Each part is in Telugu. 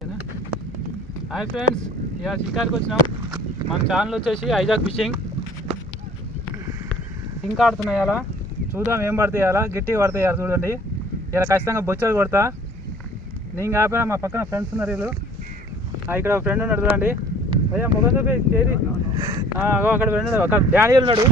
హాయ్ ఫ్రెండ్స్, ఇక షికార్కి వచ్చినాం. మన ఛానల్ వచ్చేసి ఐజాక్ ఫిషింగ్. సింక్ ఆడుతున్నాయి. అలా చూద్దాం ఏం పడతాయి. అలా గట్టిగా పడతాయి. అలా చూడండి. ఇలా ఖచ్చితంగా బొచ్చలు కొడతా. నేను కాకపోయినా మా పక్కన ఫ్రెండ్స్ ఉన్నారు. వీళ్ళు ఇక్కడ ఫ్రెండ్ ఉన్నాడు చూడండి. అయ్యా మొగం చూపి చేరి అక్కడ ఫ్రెండ్ ఉన్నాడు. అక్కడ డానియల్ ఉన్నాడు.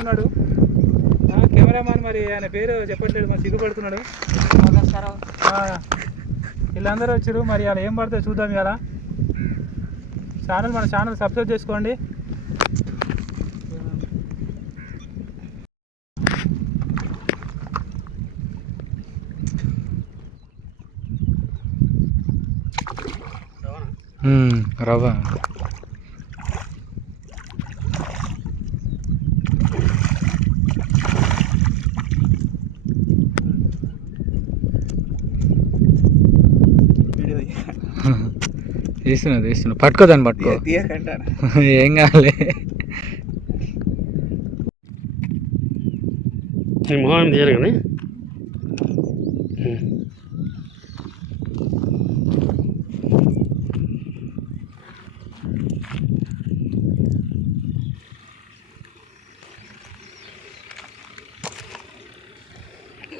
ఉన్నాడు కెమెరామాన్. మరి ఆయన పేరు చెప్పట్లేదు, మరి సిగ్గుపడుతున్నాడు. వీళ్ళందరూ వచ్చారు. మరి అలా ఏం పడుతుందో చూద్దాం. ఇలా మన ఛానల్ సబ్స్క్రైబ్ చేసుకోండి. రవ్వ తీస్తున్నా పట్టుకోదాన్ని పట్టుకో ఏం కావాలి. మొహం తీయరు కానీ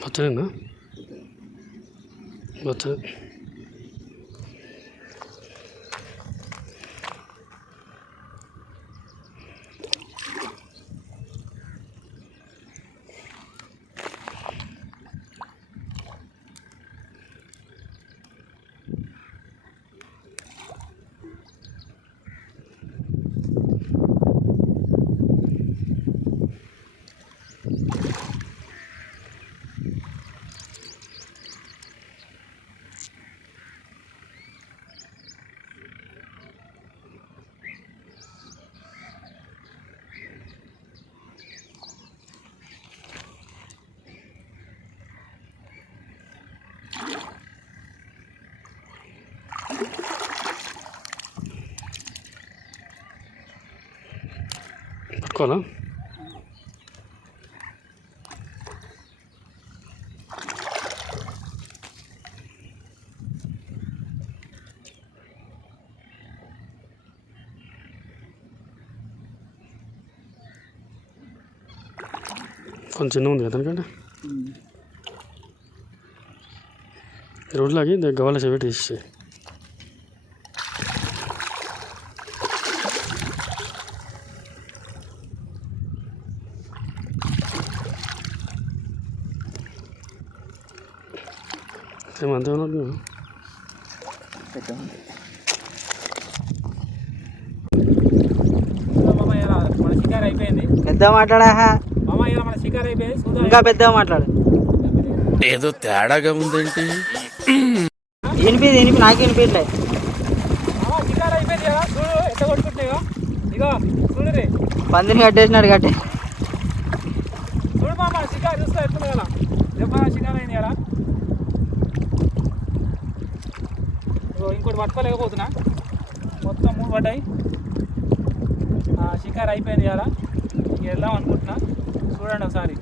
వచ్చేనా వచ్చే పట్టుకోవాలా. కొంచెం చిన్న ఉంది కదా ఎందుకంటే రోడ్లాగి గవాల చెవిటి ఇస్తే ఏమంతే ఉన్నాడు. మన షికార్ అయిపోయింది. పెద్ద మాట్లాడా మన షికార్ అయిపోయింది. ఇంకా పెద్దగా మాట్లాడు. ఏదో తేడాగా ఉందేంటి? వినిపి నాకు వినిపించలే. షికార్ అయిపోయింది కదా. చూడు ఎంత కొట్టుకుంటున్నాయో. ఇగో చూడు రే, పందిని కట్టేసినాడు. చూడు మామ షికార్ చూస్తా ఎప్పుడు కదా. చెప్పా షికార్ అయింది కదా. ఇంకోటి పట్టుకోలేకపోతున్నా. మొత్తం 3 పడ్డాయి. షికార్ అయిపోయింది కదా. ఇంక వెళ్దాం అనుకుంటున్నా. చూడండి ఒకసారి.